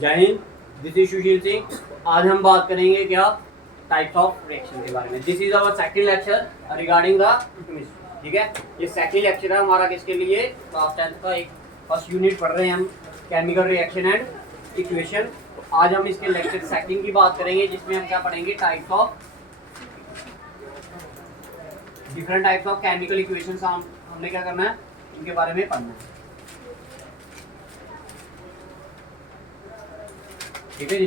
जय Hind, this is Sushil Singh. आज हम बात करेंगे क्या, टाइप्स ऑफ रिएक्शन के बारे में। This is our second lecture regarding the chemistry. ठीक है, ये सेकंड लेक्चर है हमारा किसके लिए, क्लास 10th का। एक फर्स्ट यूनिट पढ़ रहे हैं हम, केमिकल रिएक्शन एंड इक्वेशन। तो आज हम इसके लेक्चर सेकंड की बात करेंगे, जिसमें हम क्या पढ़ेंगे, types of different types of chemical equations. हमने क्या करना है, इनके बारे में पढ़ना है। ठीक है जी,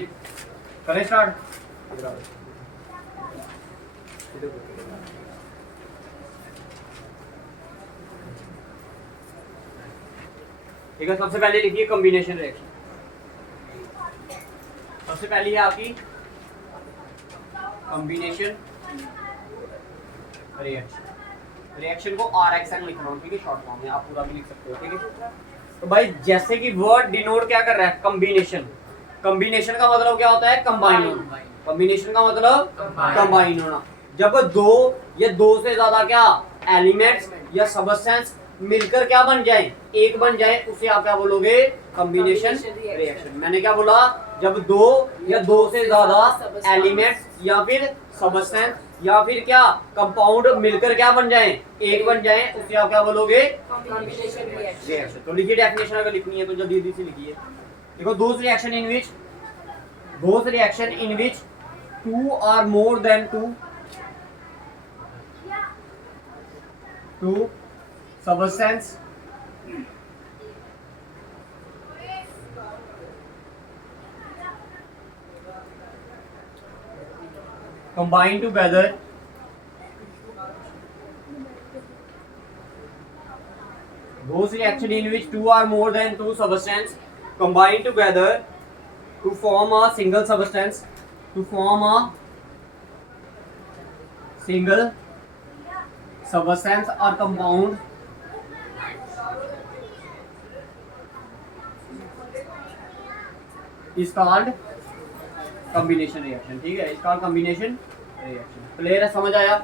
करें स्टार्ट। ठीक है, सबसे पहले लिखिए कॉम्बिनेशन रिएक्शन। सबसे पहली है आपकी कॉम्बिनेशन रिएक्शन। रिएक्शन को RXN लिख रहा हूँ, ठीक है, शॉर्ट फॉर्म में। आप पूरा भी लिख सकते हो, ठीक है। तो भाई जैसे कि वर्ड डिनोट क्या कर रहा है, कॉम्बिनेशन। कॉम्बिनेशन का मतलब क्या होता है, कंबाइन होना। कॉम्बिनेशन का मतलब कंबाइन होना। जब दो या दो से ज्यादा क्या एलिमेंट्स या सबस्टेंस मिलकर क्या बन जाए, एक बन जाए, उसे आप क्या बोलोगे, कॉम्बिनेशन रिएक्शन। मैंने क्या बोला, जब दो या दो से ज्यादा एलिमेंट्स या फिर सबस्टेंस या फिर क्या कंपाउंड मिलकर क्या बन जाए, एक बन जाए, उसे आप क्या बोलोगे, कॉम्बिनेशन रिएक्शन। तो लिखिए डेफिनेशन, अगर लिखनी है तो जल्दी जल्दी से लिखिए। देखो, those reaction in which two or more than two substance combine together those reaction in which two or more than two substance combine together to form a single substance, to form a single substance or compound is called combination reaction। ठीक है, is called combination reaction। Clear है, समझ आया,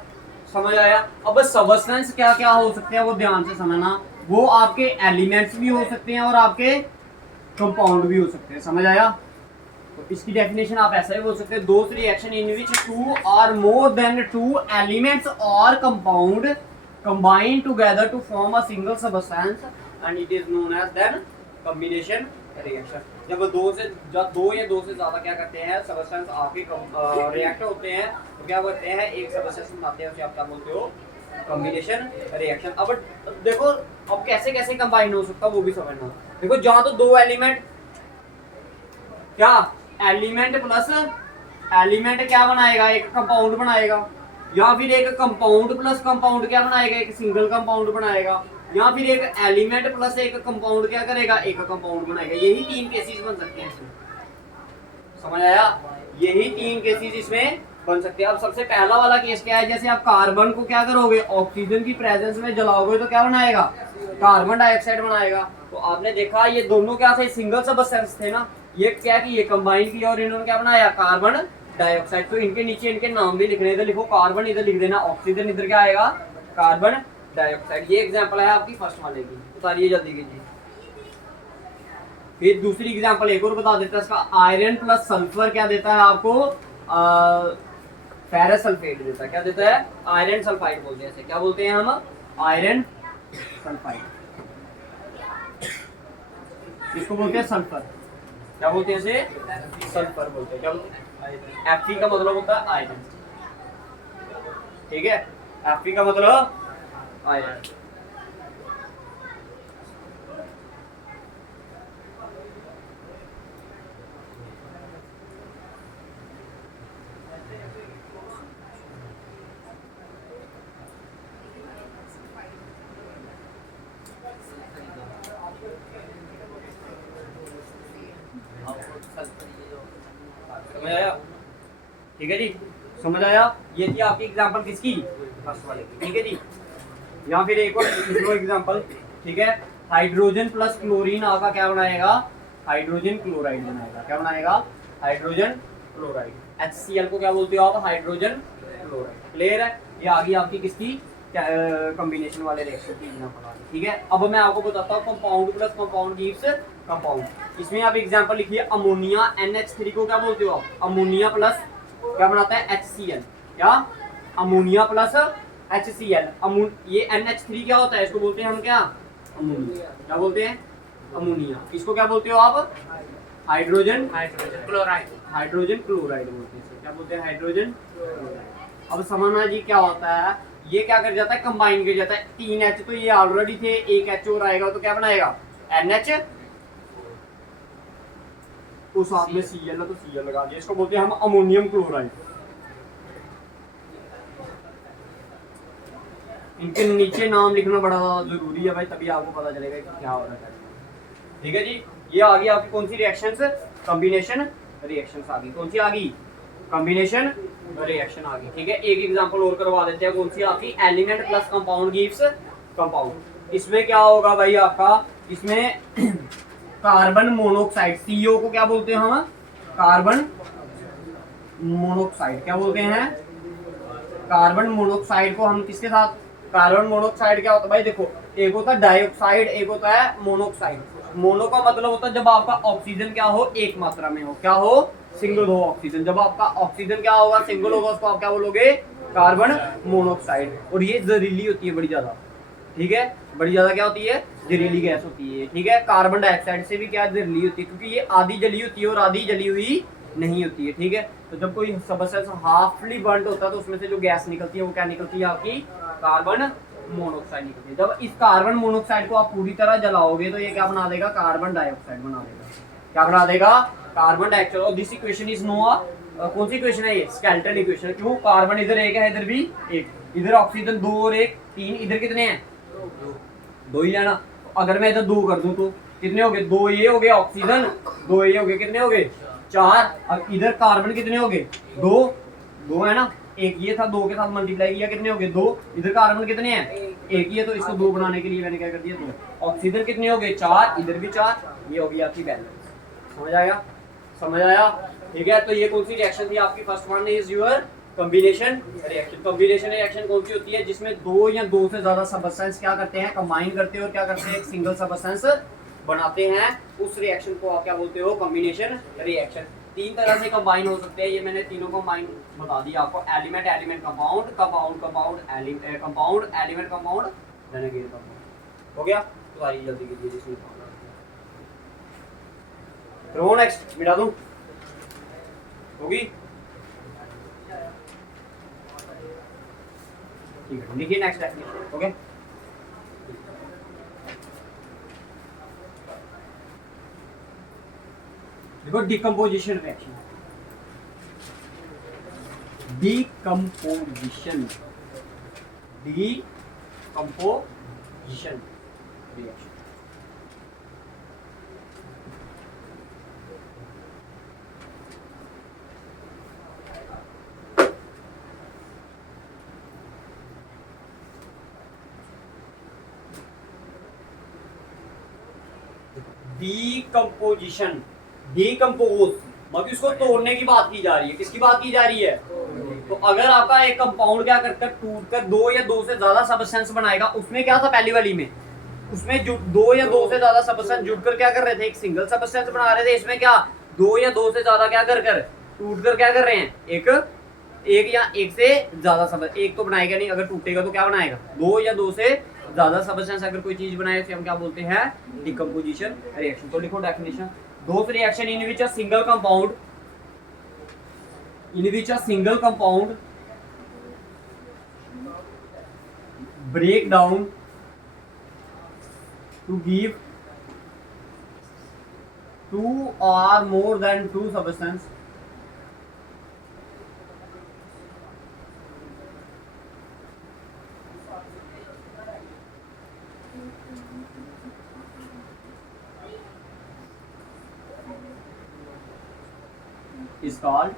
समझ आया। अब substance क्या क्या हो सकते हैं वो ध्यान से समझना। वो आपके एलिमेंट्स भी हो सकते हैं और आपके कंपाउंड भी हो सकते हैं, समझ आया। तो इसकी डेफिनेशन आप ऐसा ही बोल सकते हैं, दोस reaction in which two or more than two elements or compound combine together to form a single substance and it is known as then combination reaction. जब दो या दो से ज्यादा क्या करते हैं, सबस्टेंस आपके रिएक्ट होते हैं, तो क्या करते हैं, एक सबस्टेंस बनाते हैं, उसे आप क्या बोलते हो, कॉम्बिनेशन रिएक्शन। अब देखो, अब कैसे कैसे कंबाइन हो सकता है वो भी समझना। देखो, जहां तो दो एलिमेंट क्या एलिमेंट प्लस एलिमेंट क्या बनाएगा, एक कंपाउंड बनाएगा, या फिर एक कंपाउंड प्लस कंपाउंड क्या बनाएगा, एक सिंगल कंपाउंड बनाएगा, या फिर एक एलिमेंट प्लस एक कंपाउंड क्या करेगा, एक कंपाउंड बनाएगा। यही तीन केसेस बन सकते हैं इसमें, समझ आया। यही तीन केसेस इसमें बन सकते हैं। अब सबसे पहला वाला केस क्या है, जैसे आप कार्बन को क्या करोगे, ऑक्सीजन की प्रेजेंस में जलाओगे तो क्या बनाएगा, कार्बन डाइऑक्साइड बनाएगा। तो आपने देखा ये दोनों क्या थे, सिंगल सबस्टेंस थे ना। ये क्या कि ये कंबाइन किया और इन्होंने क्या बनाया, कार्बन डाइऑक्साइड। तो इनके नीचे इनके नाम भी लिखने, इधर लिखो कार्बन, इधर लिख देना ऑक्सीजन, इधर क्या आएगा, कार्बन डाइऑक्साइड। ये एग्जांपल है आपकी फर्स्ट वाले की, उतारिए जल्दी कीजिए। फिर दूसरी एग्जांपल एक और बता देता है इसका, आयरन प्लस सल्फर क्या देता है आपको, फेरस सल्फेट देता है। क्या देता है, आयरन सल्फाइड बोलते हैं इसे। क्या बोलते हैं हम, आयरन सल्फाइड। इसको बोलते हैं सल्फर। क्या बोलते हैं इसे, सल्फर बोलते हैं। क्या बोलते हैं, Fe का मतलब होता है आयरन। ठीक है, Fe का मतलब आयरन। समझ आया, ठीक है जी, समझ आया। ये थी आपकी एग्जांपल किसकी, फर्स्ट वाले की। ठीक है जी, या फिर एक और एग्जांपल, ठीक है। हाइड्रोजन प्लस क्लोरीन आपका क्या बनाएगा, हाइड्रोजन क्लोराइड बनाएगा। क्या बनाएगा, हाइड्रोजन क्लोराइड। HCl को क्या बोलते हो आप, हाइड्रोजन क्लोराइड। क्लियर है, ये आ गई आपकी किसकी, कॉम्बिनेशन वाले रिएक्शन की ना पड़ा, ठीक है। अब मैं आपको बताता हूँ compound plus compound gives compound. इसमें आप एग्जांपल लिखिए, अमोनिया NH3 को क्या बोलते हो आप? अमोनिया प्लस क्या बनाता है? HCl। क्या? Ammonia plus HCl। ये NH3 क्या होता है? इसको बोलते हैं हम क्या? अमोनिया। क्या बोलते हैं? अमोनिया। इसको क्या बोलते हो आप? Hydrogen chloride. हाइड्रोजन क्लोराइड बोलते हैं इसको। क्या बोलते हैं? Hydrogen chloride. अब समझना जी क्या होता है, ये क्या कर जाता है? कंबाइन कर जाता है। 3 H तो ये ऑलरेडी थे, एक H और आएगा तो क्या बनाएगा? NH, तो साथ में Cl है तो Cl लगा दिया। इसको बोलते हैं हम अमोनियम क्लोराइड। इनके नीचे नाम लिखना बड़ा जरूरी है भाई, तभी आपको पता चलेगा कि क्या हो रहा है। ठीक है जी, ये आ गई आपकी कौन सी रिएक्शंस? कॉम्बिनेशन रिएक्शंस आ गई। कौन सी आ गई? कॉम्बिनेशन रिएक्शन आ गई। ठीक है, एक एग्जांपल और करवा देते हैं। कौन सी? आपकी element plus compound gives compound. इसमें क्या होगा भाई आपका? इसमें कार्बन मोनोऑक्साइड, CO को क्या बोलते हैं हम? Carbon monoxide. क्या बोलते हैं? कार्बन मोनोऑक्साइड को हम किसके साथ? कार्बन मोनोऑक्साइड क्या होता है भाई? देखो, एक होता है डाइऑक्साइड, एक होता है मोनोऑक्साइड। मोनो का मतलब होता है जब आपका ऑक्सीजन क्या हो? एक मात्रा में हो। क्या हो? सिंगल हो ऑक्सीजन। जब आपका ऑक्सीजन क्या होगा? सिंगल होगा, उसको आप क्या बोलोगे? Carbon monoxide. और ये जहरीली होती है बड़ी ज्यादा। ठीक है, बड़ी ज्यादा क्या होती है? जहरीली गैस होती है। ठीक है, कार्बन डाइऑक्साइड से भी क्या जहरीली होती है, क्योंकि ये आधी जली होती है और आधी जली हुई नहीं होती है। ठीक है, तो जब कोई सबस्टेंस हाफली बर्न्ड होता है तो उसमें से जो गैस निकलती है वो क्या निकलती है? आपकी कार्बन मोनोऑक्साइड निकलती है। जब इस कार्बन मोनोऑक्साइड को आप पूरी तरह जलाओगे तो ये क्या बना देगा? कार्बन डाइऑक्साइड बना देगा। क्या बना देगा? Carbon dioxide. और दिस इक्वेशन इज नो कौन सी इक्वेशन है ये? Skeleton equation. क्यों? कार्बन इधर एक है, इधर भी एक, इधर ऑक्सीजन 2 और 1 3, इधर कितने हैं? 2 ही लेना। अगर मैं इधर 2 कर दूं तो कितने हो गए? 2 ये हो गए ऑक्सीजन, 2 ये हो गए, कितने हो गए? 4। अब इधर कार्बन कितने हो गए? 2 है ना, एक ये था, 2 के साथ मल्टीप्लाई किया, कितने हो गए? 2। इधर कार्बन कितने हैं? एक ही है, तो इसको 2 बनाने के लिए मैंने क्या कर दिया? 2। ऑक्सीजन कितने हो गए? 4, इधर भी 4। ये होगी आपकी बैलेंस। समझ आया? समझ आया? ठीक है, तो ये कौन सी रिएक्शन थी आपकी? First one is your combination reaction. Combination reaction कौन सी होती है? जिसमें 2 या 2 से ज्यादा सबस्टेंस क्या करते हैं? कंबाइन करते हैं और क्या करते हैं? एक सिंगल सबस्टेंस बनाते हैं। उस रिएक्शन को आप क्या बोलते हो? Combination reaction. 3 तरह से कंबाइन हो सकते हैं, ये मैंने तीनों कंबाइन बता दिया आपको। Element element compound, compound compound compound, element compound, then again compound. हो गया? तो आइए जल्दी कीजिए जिसमें रो नेक्स्ट मिटा दूं, होगी? ठीक है, लिखिए नेक्स्ट डेफिनेशन। ओके, देखो decomposition reaction. Decomposition reaction. Decomposition, decompose मतलब इसको तोड़ने की बात की जा रही है। किसकी बात की जा रही है? तो अगर आपका एक कंपाउंड क्या करता है? टूट कर 2 या 2 से ज्यादा सबस्टेंस बनाएगा। उसमें क्या था पहली वाली में? उसमें 2 या 2 से ज्यादा सबस्टेंस जुड़कर क्या कर रहे थे? एक सिंगल सबस्टेंस बना रहे थे। इसमें क्या 2 या 2 से ज्यादा क्या कर कर टूट कर क्या कर रहे हैं? एक या एक से ज्यादा सबस्टेंस। एक तो बनाएगा नहीं, अगर टूटेगा तो क्या बनाएगा? 2 या 2 से ज्यादा सबस्टेंस अगर कोई चीज बनाए तो हम क्या बोलते हैं? Decomposition reaction. तो लिखो definition. Those reaction in which a single compound break down to give 2 or more than 2 substance is called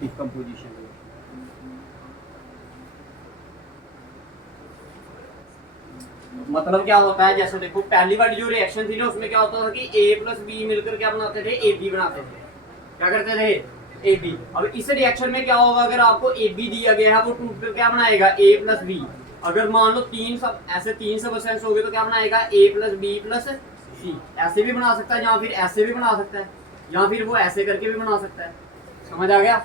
decomposition reaction। मतलब क्या होता है? जैसे देखो पहली वाली जो रिएक्शन थी ना, उसमें क्या होता था कि A प्लस बी मिलकर क्या बनाते थे? AB बनाते थे। क्या करते थे? A B. अब इस रिएक्शन में क्या होगा, अगर आपको ए बी दिया गया है वो टूट कर क्या बनाएगा ए प्लस बी। अगर मान लो तीन सब्सटेंस हो गए तो क्या बनाएगा ए प्लस बी प्लस सी। ऐसे भी बना सकता है या फिर ऐसे भी बना सकता है या फिर वो ऐसे करके भी बना सकता है। समझ आ गया?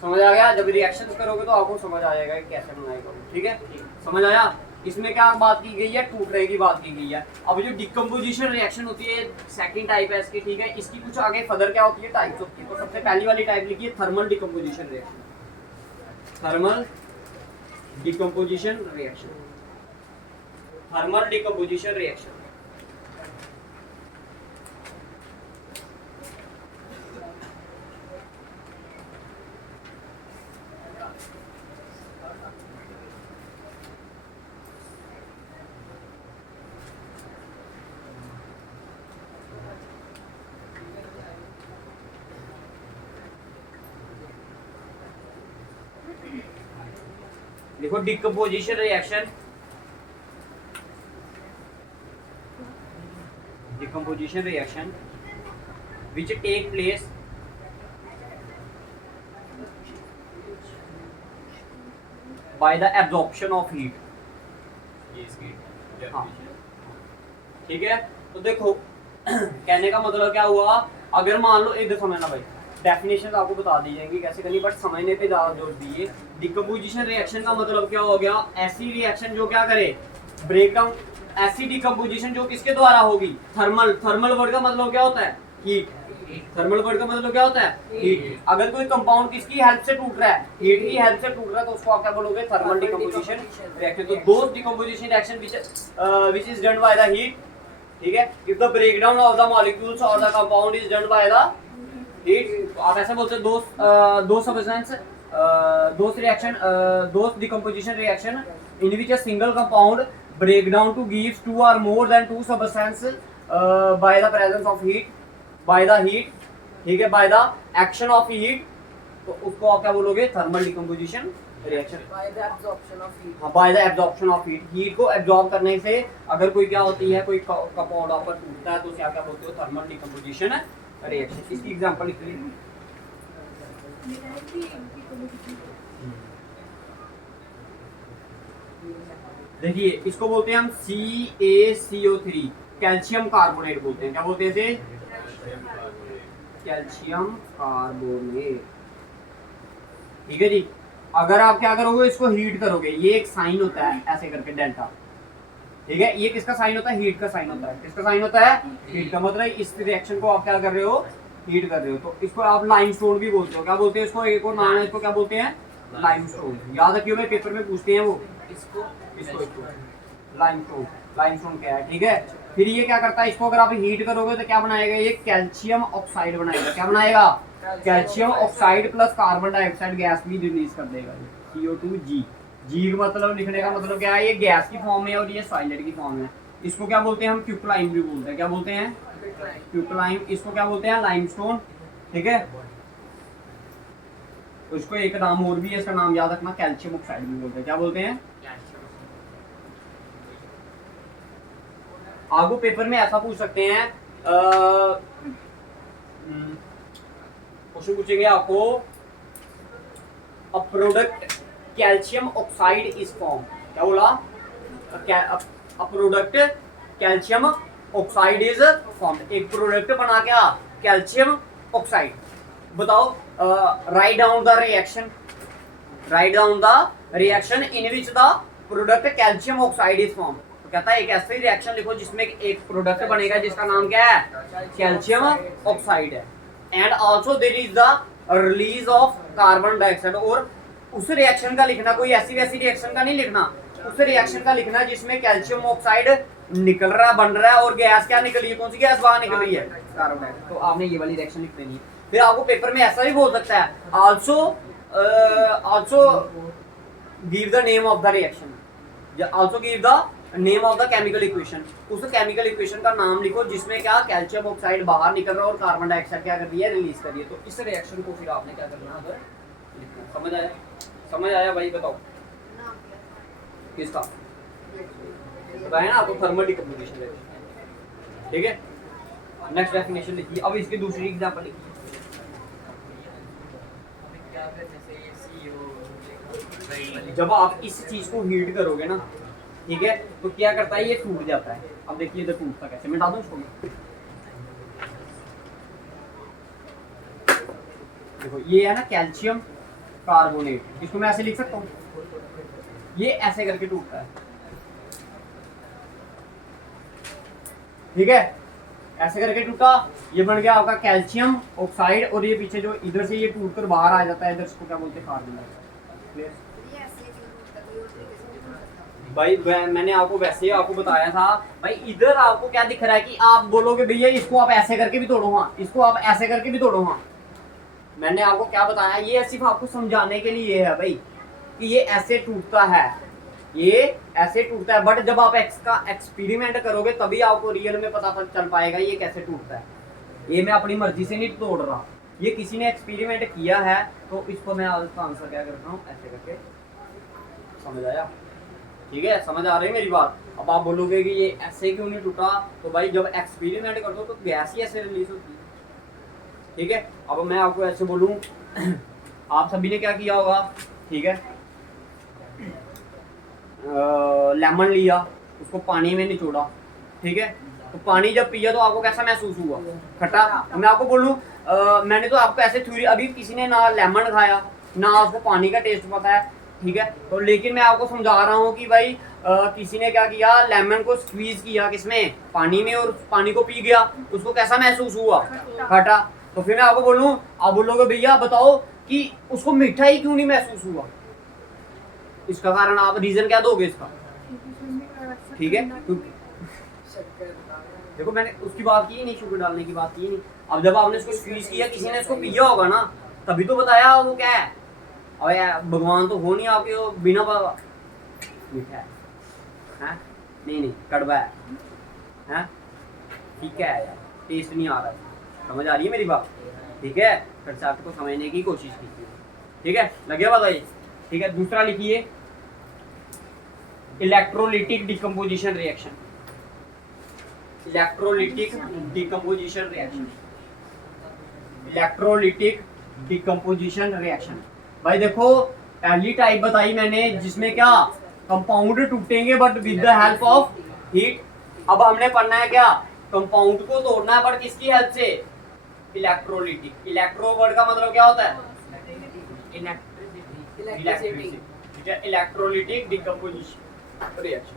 समझ आ गया? जब रिएक्शंस करोगे तो आपको समझ आ जाएगा कि कैसे बनाएगा, ठीक है? समझ आया? इसमें क्या बात की गई है, टूटने की बात की गई है। अब जो डिकम्पोजिशन रिएक्शन होती है सेकंड टाइप है इसकी, ठीक है? इसकी कुछ आगे फर्दर क्या होती है, टाइप्स होती है। तो सबसे पहली वाली टाइप लिखिए thermal decomposition reaction. Thermal decomposition reaction, thermal decomposition reaction. देखो decomposition reaction, decomposition reaction which take place by the absorption of heat। ये इसकी हाँ। definition। ठीक है, तो देखो कहने का मतलब क्या हुआ, अगर मान लो इधर समझना भाई, डेफिनेशन आपको बता दी जाएंगी कैसे करनी, बट समझने पे ज़्यादा जोर दिए। डिकम्पोजिशन रिएक्शन का मतलब क्या हो गया, ऐसी रिएक्शन जो क्या करे, ब्रेक डाउन, ऐसी डिकम्पोजिशन जो किसके द्वारा होगी, थर्मल। थर्मल वर्ड का मतलब क्या होता है, हीट। थर्मल वर्ड का मतलब क्या होता है, हीट। अगर कोई कंपाउंड किसकी हेल्प से टूट रहा है, हीट की हेल्प से टूट रहा है, तो उसको आप क्या बोलोगे, थर्मल डिकम्पोजिशन रिएक्शन। तो दो decomposition reaction which is done by the heat, ठीक है। If the breakdown of the molecules और the compound is done by the heat, तो आप ऐसे बोलते हैं दो सब्सटेंस, दो रिएक्शन, दो decomposition reaction in which a single compound break down to gives two or more than two substances by the presence of heat, by the heat, ठीक है, by the action of heat, तो उसको आप क्या बोलोगे, thermal decomposition reaction. by the absorption of heat। हाँ, by the absorption of heat, heat को absorb करने से अगर कोई क्या होती है, कोई कंपाउंड आपका टूटता है तो उसे आप क्या बोलते हो, थर्मल डिकम्पोजिशन रिएक्शन। इसकी एग्जांपल लिख लीजिए। देखिए इसको बोलते हैं हम CaCO3, कैल्शियम कार्बोनेट बोलते हैं। क्या बोलते हैं इसे, कैल्शियम कार्बोनेट, ठीक है जी। अगर आप क्या करोगे, इसको हीट करोगे, ये एक साइन होता है ऐसे करके डेल्टा, ठीक है। ये किसका साइन होता है, हीट का साइन होता है। किसका साइन होता है, हीट का। मतलब इस रिएक्शन को आप क्या कर रहे हो, हीट कर रहे हो। तो इसको आप लाइमस्टोन भी बोलते हो। क्या बोलते हैं इसको, एक और नाम है इसको, क्या बोलते हैं, लाइमस्टोन। याद रखियो, में पेपर में पूछते हैं वो, इसको इसको लाइमस्टोन। लाइमस्टोन क्या है, ठीक है। फिर ये क्या करता है, इसको अगर आप हीट करोगे तो क्या बनाएगा, ये कैल्शियम ऑक्साइड बनाएगा। क्या बनाएगा, calcium oxide plus carbon dioxide gas भी रिलीज कर देगा, CO2G। जी का मतलब लिखने का मतलब क्या है, ये गैस की फॉर्म में और ये सॉलिड की फॉर्म में। इसको क्या बोलते हैं हम, क्यूक्लाइन भी बोलते हैं। क्या बोलते हैं, क्यूक्लाइन। इसको क्या बोलते हैं, लाइमस्टोन, ठीक है। तो इसको एक नाम और भी है, इसका नाम याद रखना, कैल्शियम ऑक्साइड भी बोलते हैं। क्या बोलते हैं, आगू पेपर में ऐसा पूछ सकते हैं, क्वेश्चन पूछेंगे आपको, a product calcium oxide is form. क्या बोला, a product calcium oxide is form. एक प्रोडक्ट बना क्या, कैल्शियम ऑक्साइड। बताओ, write down the reaction, write down the reaction in which the product calcium oxide is form. तो कहता है एक ऐसी रिएक्शन लिखो जिसमें एक प्रोडक्ट बनेगा जिसका नाम क्या है, कैल्शियम ऑक्साइड है। And also there is the release of carbon dioxide. और उस रिएक्शन का लिखना, कोई ऐसी वैसी रिएक्शन का नहीं लिखना, उस रिएक्शन का लिखना जिसमें कैल्शियम ऑक्साइड निकल रहा है, बन रहा है, और गैस क्या निकली है, कौन सी गैस बाहर निकल रही है, कार्बन डाइऑक्साइड। तो आपने ये वाली रिएक्शन लिख देनी है। फिर आपको पेपर में ऐसा भी बोल सकता है, also give the name of the reaction, also give the name of the chemical equation. उस केमिकल इक्वेशन का नाम लिखो जिसमें क्या कैल्शियम ऑक्साइड बाहर निकल रहा है और कार्बन डाइऑक्साइड क्या कर रही है, रिलीज कर रही है। तो इस रिएक्शन को फिर आपने क्या करना है, अगर लिखना। समझ आया, समझ आया भाई, बताओ किसका बताया ना आपको, थर्मल डिकम्पोजिशन रिएक्शन, ठीक है। नेक्स्ट डेफिनेशन लिखिए। अब इसकी दूसरी एग्जांपल लिखिए। अगर जैसे ये CEO जब आप इस चीज को हीट करोगे ना, ठीक है, तो क्या करता है, ये टूट जाता है। अब देखिए इधर टूटता कैसे, मिटा दूं इसको मैं। देखो ये है ना कैल्शियम कार्बोनेट, इसको मैं ऐसे लिख सकता हूँ, ये ऐसे करके टूटता है, ठीक है, ऐसे करके टूटा, ये बन गया आपका कैल्शियम ऑक्साइड, और ये पीछे जो इधर से ये टूट कर बाहर आ जाता है, इधर इसको क्या बोलते हैं, कार्बन डाइऑक्साइड। भाई मैंने आपको वैसे ही आपको बताया था भाई, इधर आपको क्या दिख रहा है कि आप बोलोगे भैया इसको आप ऐसे करके भी तोड़ो, हाँ इसको आप ऐसे करके भी तोड़ो, हाँ मैंने आपको क्या बताया, ये सिर्फ आपको समझाने के लिए है भाई कि ये ऐसे टूटता है, ये ऐसे टूटता है, बट जब आप इसका एक्सपेरिमेंट करोगे तभी आपको रियल में पता चल पाएगा ये कैसे टूटता है। ये मैं अपनी मर्जी से नहीं तोड़ रहा, ये किसी ने एक्सपेरिमेंट किया है, तो इसको मैं इसका आंसर क्या करता हूँ, ऐसे करके, समझ आया, ठीक है, समझ आ रही है मेरी बात। अब आप बोलोगे कि ये ऐसे क्यों नहीं टूटा, तो भाई जब एक्सपेरिमेंट कर दो तो गैस ही ऐसे रिलीज होती है, ठीक है। अब मैं आपको ऐसे बोलूं आप सभी ने क्या किया होगा, ठीक है, लेमन लिया, उसको पानी में निचोड़ा, ठीक है, तो पानी जब पिया तो आपको कैसा महसूस हुआ, खट्टा। तो मैं आपको बोलूं मैंने तो आपको ऐसे थ्योरी, अभी किसी ने ना लेमन खाया ना उसको पानी का टेस्ट पता है, ठीक है, तो लेकिन मैं आपको समझा रहा हूँ कि भाई किसी ने क्या किया, लेमन को स्क्वीज किया किसमें, पानी में, और पानी को पी गया, उसको कैसा महसूस हुआ, खट्टा। तो फिर मैं आपको बोलूं, आप बोलोगे भैया बताओ कि उसको मीठा ही क्यों नहीं महसूस हुआ, इसका कारण आप रीजन क्या दोगे इसका, ठीक है, देखो मैंने उसकी बात की नहीं, शुगर डालने की बात की नहीं। अब जब आपने इसको स्क्वीज किया, किसी ने इसको पिया होगा ना, तभी तो बताया वो क्या है। अब यार भगवान तो हो नहीं आपके, वो बिना मीठा है, नहीं कड़वा है, ठीक है यार, टेस्ट नहीं आ रहा है, समझ आ रही है मेरी बात, ठीक है, फिर से आपको समझने की कोशिश कीजिए, ठीक है, लगे बताइए, ठीक है। दूसरा लिखिए, electrolytic decomposition reaction, electrolytic decomposition reaction, electrolytic decomposition reaction. भाई देखो पहली टाइप बताई मैंने जिसमें क्या, कंपाउंड टूटेंगे but with the help of heat. अब हमने पढ़ना है क्या, कंपाउंड को तोड़ना है, बट किसकी हेल्प से, इलेक्ट्रोलिटिक। इलेक्ट्रो वर्ड का मतलब क्या होता है, इलेक्ट्रिसिटी, ठीक है, इलेक्ट्रोलिटिक डिकम्पोजिशन रिएक्शन,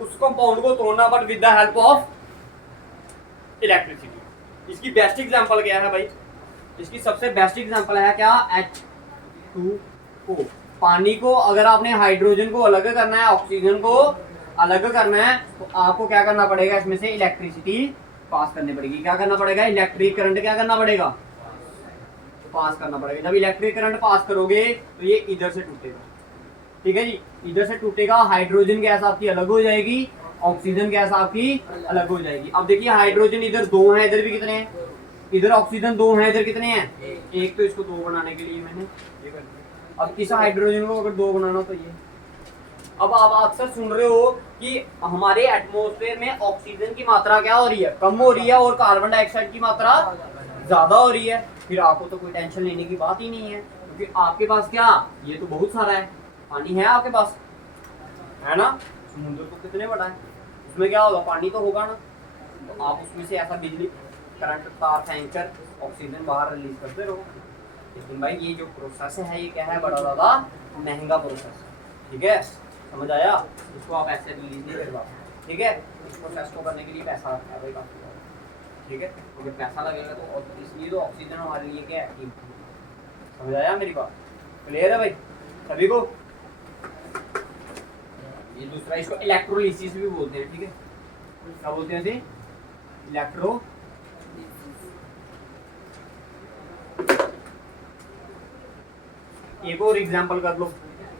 उस कंपाउंड को तोड़ना but with the help of electricity. इसकी बेस्ट एग्जांपल क्या है भाई, इसकी सबसे बेस्ट एग्जांपल है क्या, H2O। पानी को अगर आपने हाइड्रोजन को अलग करना है, ऑक्सीजन को अलग करना है, तो आपको क्या करना पड़ेगा, इसमें से इलेक्ट्रिसिटी पास करनी पड़ेगी। क्या करना पड़ेगा, इलेक्ट्रिक करंट क्या करना पड़ेगा, पास करना पड़ेगा। जब इलेक्ट्रिक करंट पास करोगे तो ये इधर से टूटेगा, ठीक है जी, इधर से टूटेगा, हाइड्रोजन गैस आपकी अलग हो जाएगी, ऑक्सीजन गैस आपकी अलग हो जाएगी। अब देखिए हाइड्रोजन इधर 2 हैं, इधर भी कितने हैं, इधर ऑक्सीजन 2 हैं, इधर कितने हैं, एक, तो इसको 2 बनाने के लिए मैंने ये कर दिया। अब इस हाइड्रोजन को अगर 2 बनाना तो ये। अब आप अक्सर सुन रहे हो कि हमारे एटमॉस्फेयर में ऑक्सीजन की मात्रा क्या हो रही है, कम हो रही है, और कार्बन डाइऑक्साइड की मात्रा ज्यादा हो रही है। फिर आपको तो कोई टेंशन लेने की बात ही नहीं है, क्योंकि आपके पास क्या, ये तो बहुत सारा है, पानी है आपके पास, है ना, समुद्र तो कितने बड़ा है, उसमें क्या होगा, पानी तो होगा ना, तो आप उसमें से ऐसा बिजली करंट तार फेंककर ऑक्सीजन बाहर रिलीज करते रहो। लेकिन भाई ये जो प्रोसेस है ये क्या है, बड़ा ज़्यादा महंगा प्रोसेस, ठीक है, समझ आया, इसको आप ऐसे रिलीज नहीं करवा, ठीक है, इस प्रोसेस को करने के लिए पैसा लगता है भाई काफी ज़्यादा, ठीक है, तो जब पैसा लगेगा तो इसलिए तो ऑक्सीजन हमारे लिए क्या है, समझ आया मेरी बात, क्लियर है भाई सभी को। ये दूसरा, इसको इलेक्ट्रोलिसिस भी बोलते हैं, ठीक है, क्या बोलते हैं, इलेक्ट्रो, एक और एग्जांपल कर लो,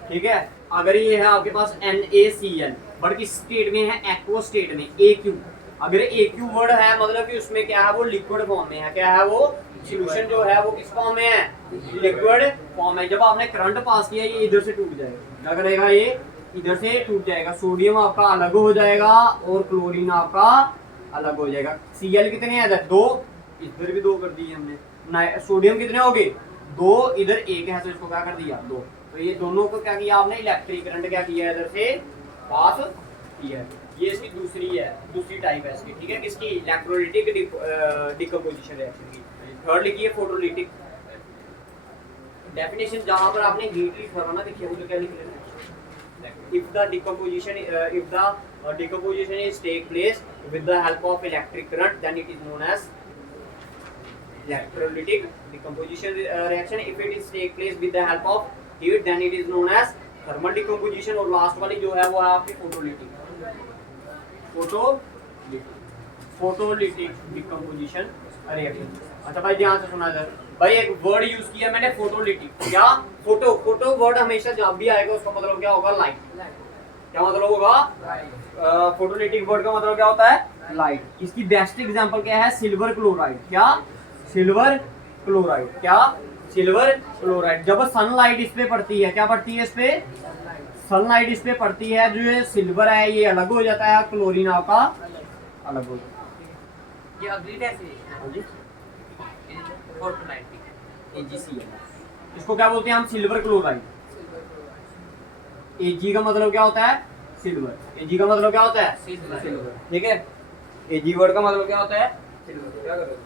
ठीक है, अगर ये है आपके पास NaCl, बट किस स्टेट में है, एक्वा स्टेट में, AQ। अगर AQ वर्ड है मतलब कि उसमें क्या है, वो लिक्विड फॉर्म में है, क्या है, वो सॉल्यूशन जो है वो किस फॉर्म में है, लिक्विड फॉर्म में। जब आपने करंट पास किया ये इधर से टूट जाएगा, क्या करेगा, ये इधर से टूट जाएगा, सोडियम आपका अलग हो जाएगा और क्लोरीन आपका अलग हो जाएगा। Cl कितने हैं इधर, 2, इधर भी 2 कर दिए हमने, सोडियम कितने हो गए, दो इधर एक है तो इसको क्या कर दिया दो, तो ये दोनों को क्या किया आपने, इलेक्ट्रिक करंट क्या किया है इधर से पास किया है। ये इसकी दूसरी टाइप है इसकी, ठीक है, किसकी, इलेक्ट्रोलाइटिक डिकम्पोजिशन रिएक्शन की। थर्ड लिखिए फोटोलिटिक। डेफिनेशन जहां पर आपने हीट लिखा था ना, देखिए वो तो क्या लिख लेना, if the decomposition is take place with the help of electric current, then it is known as electrolytic decomposition reaction. If it is take place with the help of heat, then it is known as thermal decomposition. और last वाली जो है वो है आपकी photolytic decomposition reaction. अच्छा भाई ध्यान से सुना इधर भाई, एक वर्ड यूज किया मैंने फोटोलिटिक, क्या, फोटो वर्ड हमेशा जब भी आएगा उसका मतलब क्या होगा, लाइट। क्या मतलब होगा, फोटोलिटिक वर्ड का मतलब क्या होता है, लाइट। इसकी बेस्ट एग्जांपल क्या है, सिल्वर क्लोराइड। क्या, सिल्वर क्लोराइड, क्या, सिल्वर क्लोराइड। जब सनलाइट इस पे पड़ती है, क्या पड़ती है इस पे, सनलाइट इस पे पड़ती है, जो ये सिल्वर है ये अलग हो जाता है, क्लोरीन आपका अलग हो जाता ये अगली कैसे है। जी फोटोलाइटिक AgCl, इसको क्या बोलते हैं हम, सिल्वर क्लोराइड। Ag का मतलब क्या होता है, सिल्वर। Ag का मतलब क्या होता है, सिल्वर, ठीक है। Ag वर्ड का मतलब क्या होता है, सिल्वर। क्या करोगे,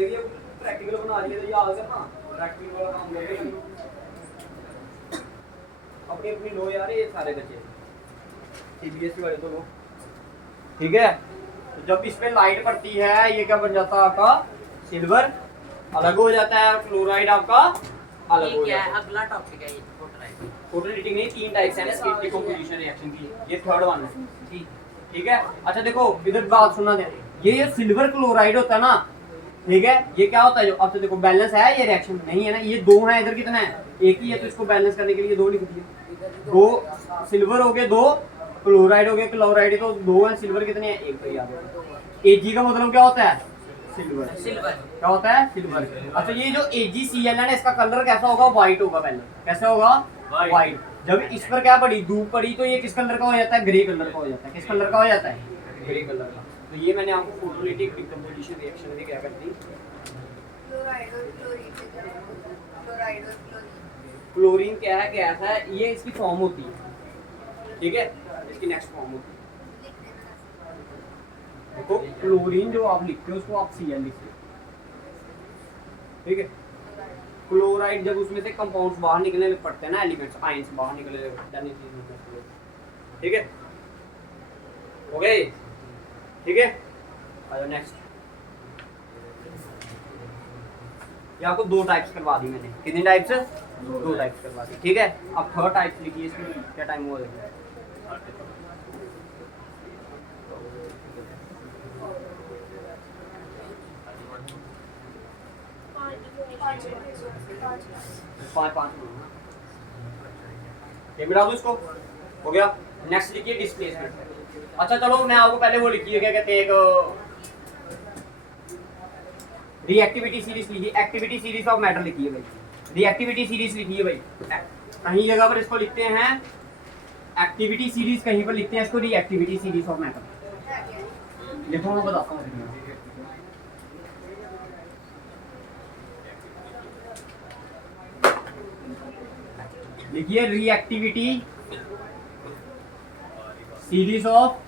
ये प्रैक्टिकल बना लिया तो याद करना, प्रैक्टिकल वाला काम करोगे अपनी अपनी लो यार, ये सारे बच्चे CBSE वाले तो लो, ठीक है। तो जब इस पे लाइट पड़ती है ये क्या बन जाता है आपका, सिल्वर अलग हो जाता है, क्लोराइड आपका अलग हो क्या जाता है, है। अगला टॉपिक है ये फोटोलाइटिक। फोटोलिटिक नहीं, तीन टाइप्स हैं इसकी डिकम्पोजिशन रिएक्शन की, ये थर्ड वन है, ठीक है। अच्छा देखो इधर बात सुनना दे, ये सिल्वर क्लोराइड होता है ना, ठीक है, ये क्या होता है, जो अब तो देखो बैलेंस है, ये रिएक्शन नहीं है ना, ये दो हैं, इधर कितना है, एक ही है, तो इसको बैलेंस करने के लिए दो लिख दिए, दो सिल्वर हो गए, दो क्लोराइड हो गए, क्लोराइड तो दो है, सिल्वर कितने हैं, एक, तो याद है। Ag का मतलब क्या होता है, सिल्वर, क्या होता है, सिल्वर। अच्छा ये जो AgCl है ना, इसका कलर कैसा होगा, व्हाइट होगा, पहले कैसा होगा, व्हाइट। जब इस पर क्या पड़ी, धूप पड़ी, तो ये किस कलर का हो जाता है, ग्रे कलर का हो जाता है। किस कलर का हो जाता है, ग्रे कलर का। तो ये मैंने आपको फोटोलिटिक डिकम्पोजिशन रिएक्शन में क्या करती, क्लोराइड और क्लोरीन से क्या होता है? क्लोराइड और क्लोरीन क्लोरीन क्या है, गैस है, ये इसकी फॉर्म होती है, ठीक है, इसकी नेक्स्ट फॉर्म होती है। लिखने में देखो क्लोरीन जो आप लिखते हो उसको आप Cl लिखते हो, ठीक है। क्लोराइड जब उसमें से कंपाउंड्स बाहर निकलने पड़ते हैं ना, एलिमेंट्स आयंस बाहर निकले, ठीक है, हो गए, ठीक है। आयो नेक्स्ट, ये आपको दो टाइप्स करवा दी मैंने, कितनी टाइप्स, दो टाइप्स करवा दी, ठीक है। अब थर्ड टाइप्स लिखिए, इसमें क्या टाइम हुआ देखिए, पाँच मिनट मिला दो इसको, हो गया। नेक्स्ट लिखिए डिस्प्लेसमेंट। अच्छा चलो मैं आपको पहले वो लिखिए, क्या कहते हैं, एक रिएक्टिविटी सीरीज लिखिए, एक्टिविटी सीरीज ऑफ मैटर लिखिए भाई, रिएक्टिविटी सीरीज लिखिए भाई, कहीं जगह पर इसको लिखते हैं एक्टिविटी सीरीज, कहीं पर लिखते हैं इसको रिएक्टिविटी सीरीज ऑफ मैटर। देखो मैं बताता हूँ, लिखिए रिएक्टिविटी सीरीज ऑफ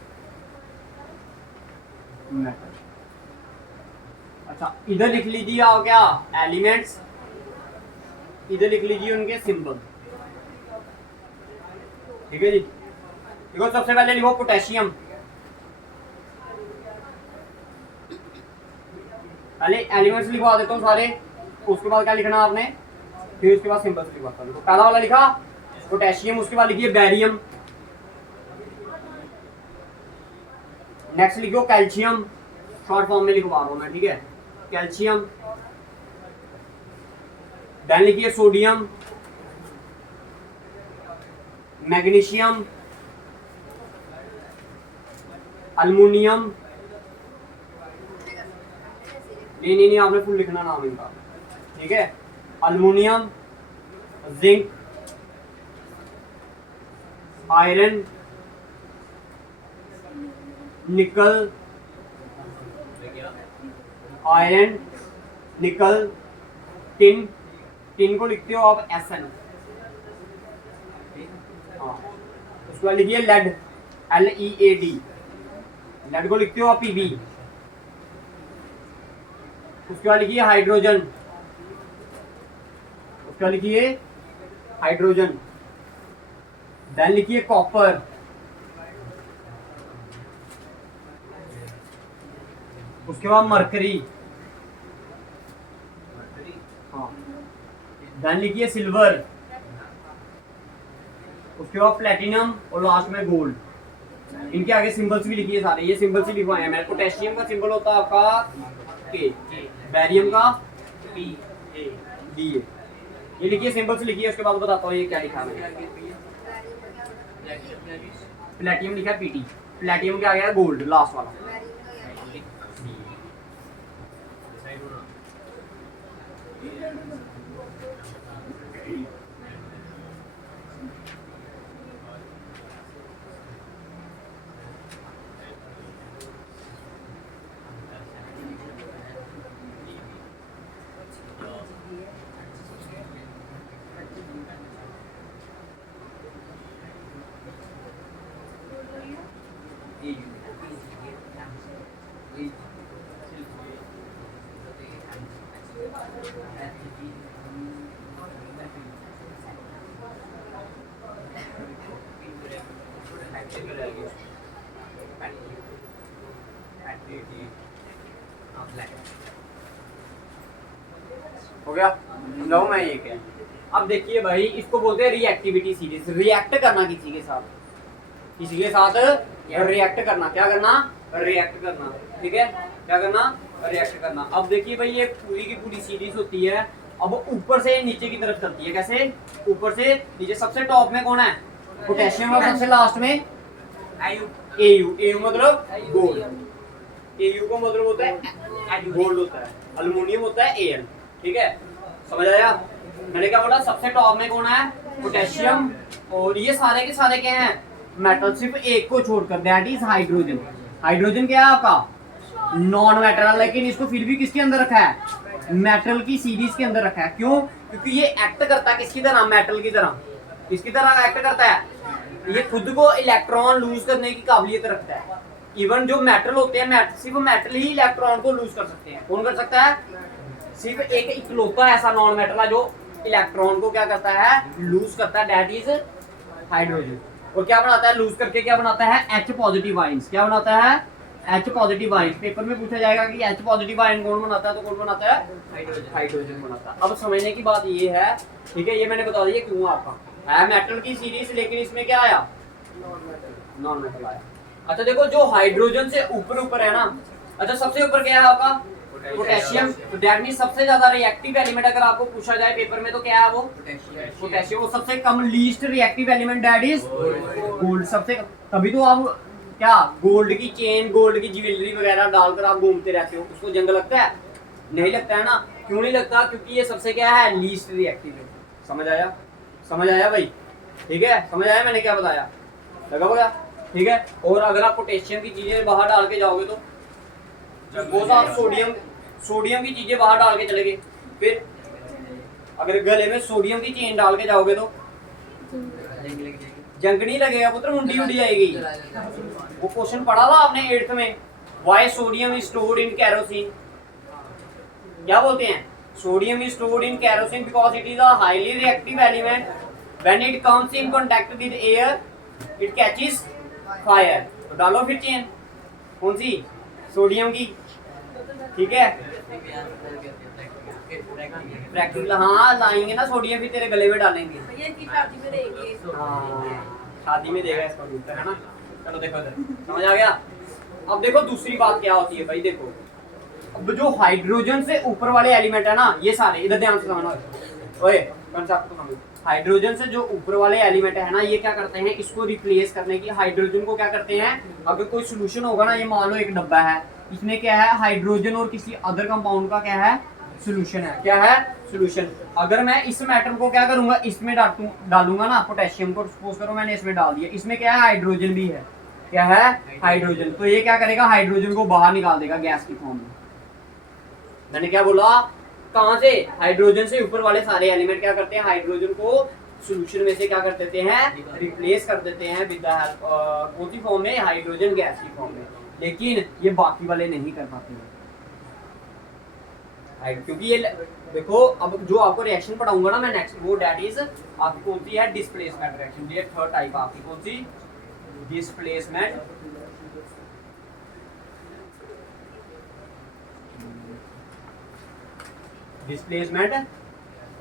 मैटर। अच्छा इधर लिख लीजिए आप क्या, एलिमेंट्स, इधर लिख लीजिए उनके सिंबल, ठीक है जी। देखो सबसे पहले लिखो पोटेशियम, पहले एलिमेंट्स लिखवा देता हूँ सारे, उसके बाद क्या लिखना आपने, फिर उसके बाद सिंबल्स लिखवाता हूँ। तो पहला वाला लिखा पोटेशियम, उसके बाद लिखिए बैरियम, नेक्स्ट लिखो कैल्शियम, शॉर्ट फॉर्म में लिखवा रहा हूँ मैं, ठीक है, कैल्शियम। देन लिखिए सोडियम, मैग्नीशियम, अल्युमिनियम, नहीं आपने फुल लिखना नाम इनका, ठीक है, अल्युमिनियम, जिंक, आयरन, निकल, आयरन, निकल, टिन, टिन को लिखते हो आप SN। हाँ, उसके बाद लिखिए लेड, LEAD, लेड को लिखते हो आप PB। उसके बाद लिखिए हाइड्रोजन, उसके बाद लिखिए हाइड्रोजन। देन लिखिए कॉपर, उसके बाद मरकरी, हाँ, देन लिखिए सिल्वर, उसके बाद प्लेटिनम और लास्ट में गोल्ड। इनके आगे सिंबल्स भी लिखिए सारे, ये सिंबल्स ही लिखवाए हैं मैंने। पोटेशियम का सिंबल होता है आपका के, बैरियम का पी डी। ये लिखिए सिंबल्स लिखिए, उसके बाद बताता हूँ ये क्या लिखा है मैंने। प्लेटिनम लिखा है PT, प्लेटिनम के आगे है गोल्ड लास्ट वाला। हो गया, समझाऊं मैं ये क्या। अब देखिए भाई, इसको बोलते हैं रिएक्टिविटी सीरीज। रिएक्ट करना किसी के साथ, किसी के साथ रिएक्ट करना। क्या करना? रिएक्ट करना। ठीक है, क्या करना? रिएक्ट करना। अब देखिए भाई, ये पूरी की पूरी सीरीज होती है। अब ऊपर से नीचे की तरफ चलती है। कैसे? ऊपर से नीचे। सबसे टॉप में कौन है? पोटेशियम। और सबसे लास्ट में AU। AU मतलब गोल्ड। AU का मतलब होता है गोल्ड होता है, अल्युमिनियम होता है AL। ठीक है, समझ आया? मैंने क्या बोला? सबसे टॉप में कौन है? पोटेशियम। और ये सारे के सारे क्या हैं? मेटल, सिर्फ एक को छोड़कर, दैट इज हाइड्रोजन। हाइड्रोजन क्या है आपका? नॉन मेटल है, लेकिन इसको फिर भी किसके अंदर रखा है? मेटल की सीरीज के अंदर रखा है। क्यों? क्योंकि ये एक्ट करता है किसकी तरह? मेटल की तरह। किसकी तरह एक्ट करता है? ये खुद को इलेक्ट्रॉन लूज करने की काबिलियत रखता है। इवन जो मेटल होते हैं, सिर्फ मेटल ही इलेक्ट्रॉन को लूज कर सकते हैं। कौन कर सकता है? सिर्फ एक इकलौता ऐसा नॉन मेटल है जो इलेक्ट्रॉन को क्या करता है? लूज करता है, दैट इज हाइड्रोजन। और क्या बनाता है? लूज करके क्या बनाता है? H positive ions. क्या बनाता है? H positive ions. पेपर में पूछा जाएगा कि H पॉजिटिव आयन कौन बनाता है, तो कौन बनाता है? हाइड्रोजन बनाता है। अब समझने की बात ये है, ठीक है, ये मैंने बता दिया क्यों आपका है मेटल की सीरीज, लेकिन इसमें क्या आया? नॉन मेटल आया। अच्छा देखो, जो हाइड्रोजन से ऊपर है ना, अच्छा सबसे ऊपर क्या है आपका? पोटेशियम। तो दैट मींस सबसे ज्यादा रिएक्टिव एलिमेंट अगर आपको पूछा जाए पेपर में, तो क्या है वो? पोटेशियम। वो सबसे कम least reactive element, that is gold. सबसे तभी तो आप क्या गोल्ड की चेन, गोल्ड की ज्वेलरी वगैरह डालकर आप घूमते रहते हो। उसको जंग लगता है? नहीं लगता है ना। क्यों नहीं लगता? क्योंकि ये सबसे क्या है? लीस्ट रिएक्टिव है। समझ आया? समझ आया भाई? ठीक है, समझ आया मैंने क्या बताया? लगा होगा? ठीक है। और अगर आप पोटेशियम की चीजें बाहर डाल के जाओगे तो सपोज आप सोडियम की चीजें बाहर डाल के चले गए, फिर अगर गले में सोडियम की चेन डाल के जाओगे तो जंग नहीं लगेगा पुत्र, मुंडी उड़ जाएगी। वो क्वेश्चन पढ़ा था आपने 8th में, why sodium is stored in kerosene. क्या बोलते हैं? Sodium is stored in kerosene because it is a highly reactive element. When it comes in contact with air it catches fire. तो डालो फिर चेन, कौन सी? सोडियम की। ठीक है, प्रैक्टिकल हाँ लाएंगे ना सोडियम, भी तेरे गले में डालेंगे। हाँ, शादी में देगा इसका जूता, है ना। चलो देखो इधर, समझ आ गया? अब देखो दूसरी बात क्या होती है भाई, देखो अब जो हाइड्रोजन से ऊपर वाले एलिमेंट है ना, ये सारे इधर ध्यान से समझना। ओए कंसेप्ट को समझो। हाइड्रोजन से जो ऊपर वाले एलिमेंट है ना, ये क्या करते हैं? इसको रिप्लेस करने की, हाइड्रोजन को क्या करते हैं? अगर कोई सोल्यूशन होगा ना, ये मान लो एक डब्बा है, इसमें क्या है? हाइड्रोजन और किसी अदर कंपाउंड का क्या है? सोल्यूशन है। क्या है? सोल्यूशन। अगर मैं इस एटम को क्या करूंगा? इसमें डालूंगा ना, पोटेशियम को सपोज करो मैंने इसमें डाल दिया, इसमें क्या है? हाइड्रोजन भी है। क्या है? हाइड्रोजन। तो ये क्या करेगा? हाइड्रोजन को बाहर निकाल देगा गैस की फॉर्म में। मैंने क्या बोला? कहाँ से, हाइड्रोजन से ऊपर वाले सारे एलिमेंट क्या करते हैं, हाइड्रोजन को सॉल्यूशन में से क्या कर देते हैं, रिप्लेस कर देते हैं विद द हेल्प कौन सी फॉर्म में, हाइड्रोजन गैस की फॉर्म में। लेकिन ये बाकी वाले नहीं कर पाते हैं, क्योंकि ये देखो अब जो आपको रिएक्शन पढ़ाऊंगा ना मैं नेक्स्ट, वो दैट इज आपकी कौन सी है, डिस्प्लेसमेंट रिएक्शन। ये थर्ड टाइप आपकी कौन सी, डिस्प्लेसमेंट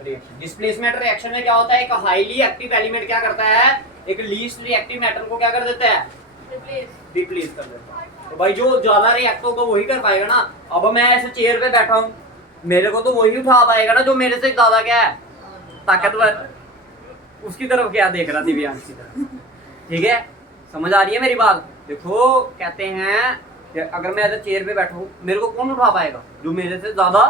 रिएक्शन। डिस्प्लेसमेंट रिएक्शन में क्या होता है, एक हाईली एक्टिव एलिमेंट क्या करता है, एक लीस्ट रिएक्टिव मैटर को क्या कर देता है, रिप्लेस कर देता है। तो भाई जो ज्यादा रिएक्ट होगा वही कर पाएगा ना। अब मैं ऐसे चेयर पे बैठा हूँ, मेरे को तो वही उठा पाएगा ना जो मेरे से ज्यादा क्या है, ताकतवर। उसकी तरफ क्या देख रहा दिव्यांश की तरफ, ठीक है, समझ आ रही है मेरी बात। देखो कहते हैं कि अगर मैं ऐसे चेयर पे बैठा हूँ, मेरे को कौन उठा पाएगा, जो मेरे से ज्यादा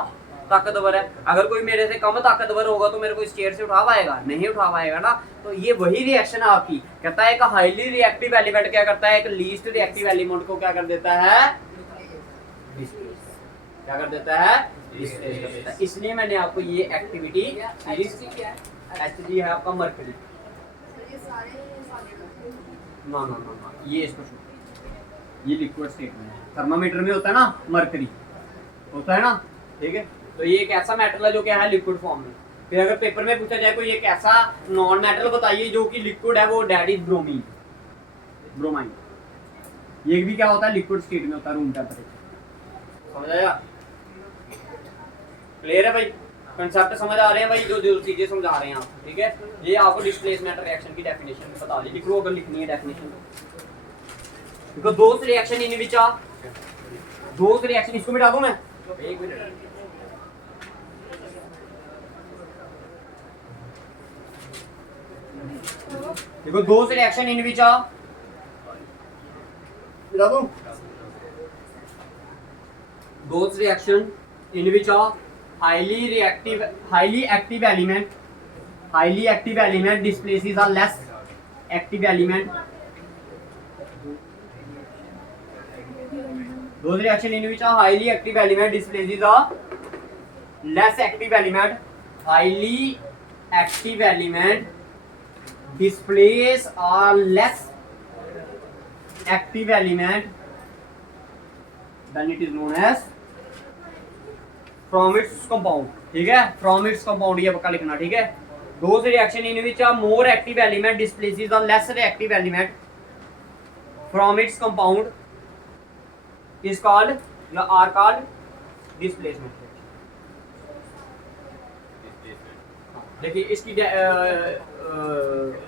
ताकतवर है। अगर कोई मेरे से कम ताकतवर होगा तो मेरे को इस चेयर से उठा पाएगा, नहीं उठा पाएगा ना। तो ये वही रिएक्शन है आपकी। कहता है एक हाईली रिएक्टिव एलिमेंट क्या करता है, एक लीस्ट रिएक्टिव एलिमेंट को क्या कर देता है, क्या कर देता है, इसलिए मैंने आपको ये एक्टिविटी HG है आपका मरकरी, सर ये सारे सॉलिड ना ना ना ना ये इसको ये लिक्विड स्टेट में है। थर्मामीटर में होता है ना मरकरी, होता है ना, ठीक है। तो ये एक ऐसा मेटल है जो क्या है लिक्विड फॉर्म में। फिर अगर पेपर में पूछा जाए कोई एक ऐसा नॉन मेटल बताइए जो कि लिक्विड है, वो डेट इज ब्रोमीन, ब्रोमाइन। ये भी क्या होता है, लिक्विड स्टेट में होता है, रूम टेम्परेचर। समझ आया, क्लियर है भाई, कंसेप्ट समझ आ रहे हैं भाई, जो जो चीजें समझा रहे हैं आप, ठीक है। ये आपको डिस्प्लेसमेंट रिएक्शन की डेफिनेशन बता दी, लिख लो अगर लिखनी है डेफिनेशन। देखो दोस reaction in which those reaction, इसको मिटा दूं मैं, एक मिनट। देखो दोस रिएक्शन इन विच मिटा दूं, those reaction in which highly active element displaces a less active element. Those reaction in which a highly active element displaces a less active element. Highly active element displace a less active element, then it is known as from its compound, ठीक है, from its compound ये पक्का लिखना, ठीक है। Those reaction in which a more active element displaces a less reactive element from its compound is called are called displacement। देखिए इसकी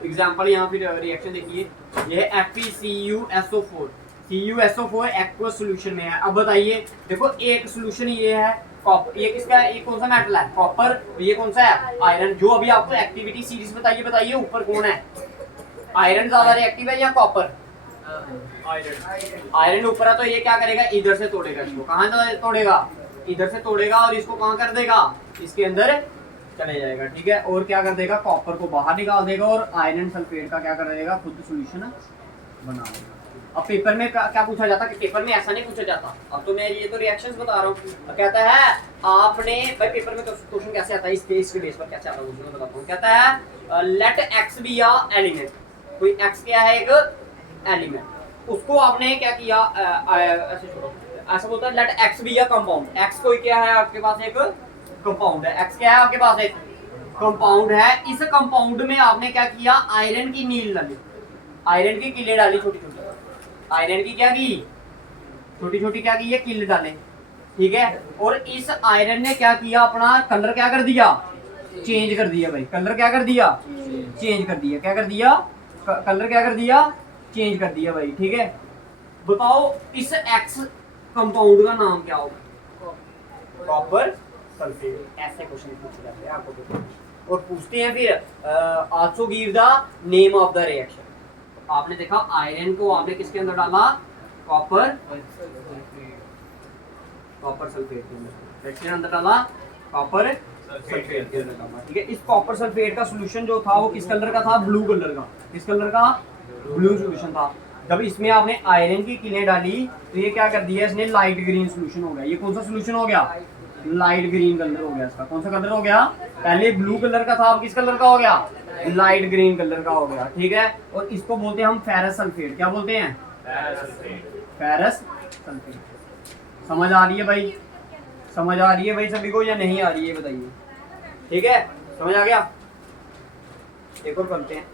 example यहाँ फिर रिएक्शन देखिए, ये है FeCuSO4। CuSO4 एक्वस सॉल्यूशन में है। अब बताइए, देखो एक सॉल्यूशन ये है कॉपर, ये किसका है, ये कौन सा मेटल है, कॉपर, ये कौन सा है, आयरन। जो अभी आपको एक्टिविटी सीरीज बताइए, बताइए ऊपर कौन है, आयरन ज्यादा रिएक्टिव है या कॉपर, आयरन ऊपर है। तो ये क्या करेगा, इधर से तोड़ेगा इसको, कहाँ तोड़ेगा, इधर से तोड़ेगा और इसको कहाँ कर देगा, इसके अंदर चले जाएगा, ठीक है। और क्या कर देगा, कॉपर को बाहर निकाल देगा और आयरन सल्फेट का क्या कर देगा, खुद सोल्यूशन बना देगा। अब पेपर में क्या पूछा जाता है, कि पेपर में ऐसा नहीं पूछा जाता। अब तो मैं ये तो रिएक्शंस बता रहा हूँ। कहता है आपने भाई पेपर में क्वेश्चन कैसे आता है, इसके बेस पर कैसे आता है मैं बताता हूँ। कहता है लेट एक्स बी या एलिमेंट, कोई एक्स क्या है, एक एलिमेंट, उसको आपने क्या किया, ऐसे छोड़ो, ऐसा बोलता है लेट एक्स बी या कंपाउंड। एक्स कोई क्या है आपके पास, एक कंपाउंड है। एक्स क्या है आपके पास, एक कंपाउंड है। इस कंपाउंड में आपने क्या किया, आयरन की नील डाली, आयरन की किले डाली, छोटी छोटी आयरन की क्या की, छोटी छोटी क्या की, ये किल डाले, ठीक है। और इस आयरन ने क्या किया, अपना कलर क्या कर दिया, चेंज कर दिया भाई, कलर क्या कर दिया, चेंज कर दिया, क्या कर दिया, कलर क्या कर दिया, चेंज कर दिया भाई, ठीक है। बताओ इस एक्स कंपाउंड का नाम क्या होगा, कॉपर सल्फेट। ऐसे क्वेश्चन पूछे जाते हैं आपको, और पूछते हैं फिर also give the name of the reaction. आपने देखा आयरन को आपने किसके अंदर डाला, कॉपर सल्फेट के अंदर, किसके अंदर डाला, कॉपर सल्फेट के अंदर डाला, ठीक है। इस कॉपर सल्फेट का सॉल्यूशन जो था वो किस कलर का था, ब्लू कलर का। किस कलर का, ब्लू सॉल्यूशन था। जब इसमें आपने आयरन की किलें डाली तो ये क्या कर दिया, इसने लाइट ग्रीन सॉल्यूशन हो गया। ये कौन सा सॉल्यूशन हो गया, लाइट ग्रीन कलर हो गया इसका। कौन सा कलर हो गया? पहले ब्लू कलर का था, अब किस कलर का हो गया? लाइट ग्रीन कलर का हो गया, ठीक है। और इसको बोलते हैं हम फेरस सल्फेट। क्या बोलते हैं? Ferrous sulphate. समझ आ रही है भाई? समझ आ रही है भाई सभी को या नहीं आ रही है बताइए? ठीक है, समझ आ गया? एक और करते हैं।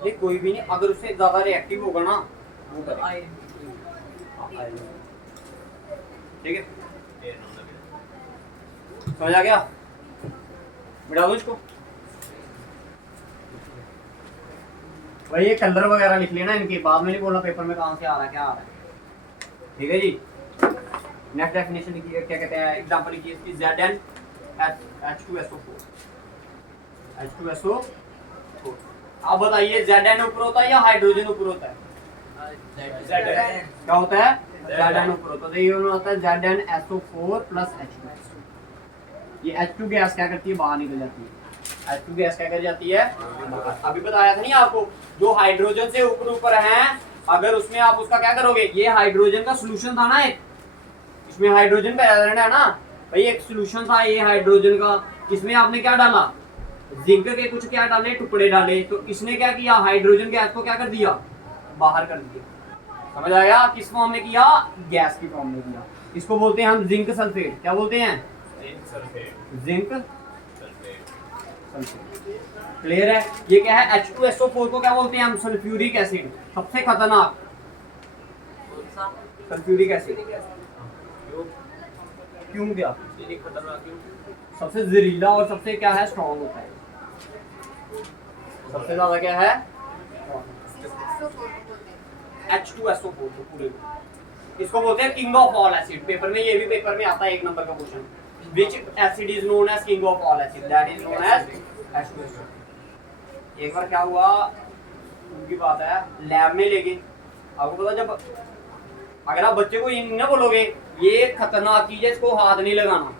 नहीं कोई भी नहीं, अगर उससे ज्यादा रिएक्टिव होगा ना वो करें। ठीक है, समझ आ गया? मिटा दो इसको। भाई ये कलर वगैरह लिख लेना इनके, बाद में नहीं बोलना पेपर में कहाँ से आ रहा है क्या आ रहा है। ठीक है जी। नेक्स्ट डेफिनेशन लिखिए, क्या कहते हैं, एग्जांपल लिखिए इसकी Zn H2SO4। H2SO4। अब बताइए Zn ऊपर होता है या हाइड्रोजन ऊपर होता है? क्या होता है? Zn ऊपर होता है। ये होता है ZnSO4 प्लस H2। ये H2 गैस क्या करती है? बाहर निकल जाती है। H2 गैस क्या कर जाती है? अभी बताया था नहीं आपको, जो हाइड्रोजन से ऊपर ऊपर है, अगर उसमें आप उसका क्या करोगे, ये हाइड्रोजन का सोल्यूशन था ना एक, इसमें हाइड्रोजन का एलिमेंट है ना भाई, एक सोल्यूशन था ये हाइड्रोजन का, इसमें आपने क्या डाला? जिंक के कुछ क्या डाले? टुकड़े डाले। तो इसने क्या किया? हाइड्रोजन गैस को क्या कर दिया? बाहर कर दिया। समझ आया? किस फॉर्म में किया? गैस की फॉर्म में किया। इसको बोलते हैं हम जिंक सल्फेट। क्या बोलते हैं? Zinc sulphate. क्लियर है? ये क्या है? H2SO4 को क्या बोलते हैं हम? Sulphuric acid. सबसे खतरनाक सल्फ्यूरिक एसिड। क्यों क्या? सबसे जहरीला और सबसे क्या है? स्ट्रॉन्ग होता है। सबसे ज्यादा क्या है? H2SO4 तो पूरे इसको बोलते हैं king of all acid. Paper में ये भी पेपर में आता है, एक नंबर का question. Which acid is known as king of all acid? That is known as H2SO4। एक बार क्या हुआ, उनकी बात है, लैब में लेके आपको पता, जब अगर आप बच्चे को ये ना बोलोगे ये खतरनाक चीज है, इसको हाथ नहीं लगाना,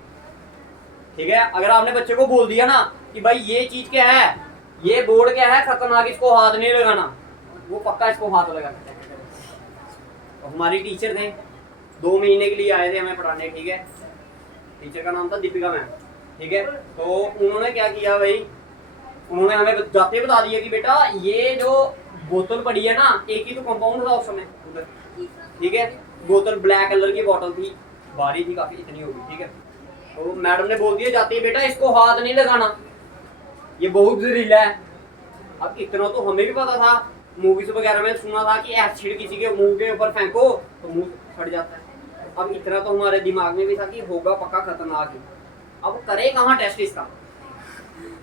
ठीक है। अगर आपने बच्चे को बोल दिया ना कि भाई ये चीज क्या है, ये बोर्ड क्या है खतरनाक, इसको हाथ नहीं लगाना, वो पक्का इसको हाथ लगा। तो हमारी टीचर थे, 2 महीने के लिए आए थे हमें पढ़ाने, ठीक है। टीचर का नाम था दीपिका मैम, ठीक है। तो उन्होंने क्या किया भाई, उन्होंने हमें जाते बता दिया कि बेटा ये जो बोतल पड़ी है ना, एक ही तो कंपाउंड था उस समय उधर, ठीक है। बोतल ब्लैक कलर की बोतल थी, भारी थी काफी, इतनी होगी, ठीक है। तो मैडम ने बोल दिया जाते ही, बेटा इसको हाथ नहीं लगाना, ये बहुत जहरीला है। अब इतना तो हमें भी पता था, मूवीज वगैरह में सुना था कि एसिड किसी के मुंह के ऊपर फेंको तो मुंह फट जाता है। अब इतना तो हमारे दिमाग में भी था कि होगा पक्का खतरनाक ही। अब करे कहाँ टेस्ट इसका,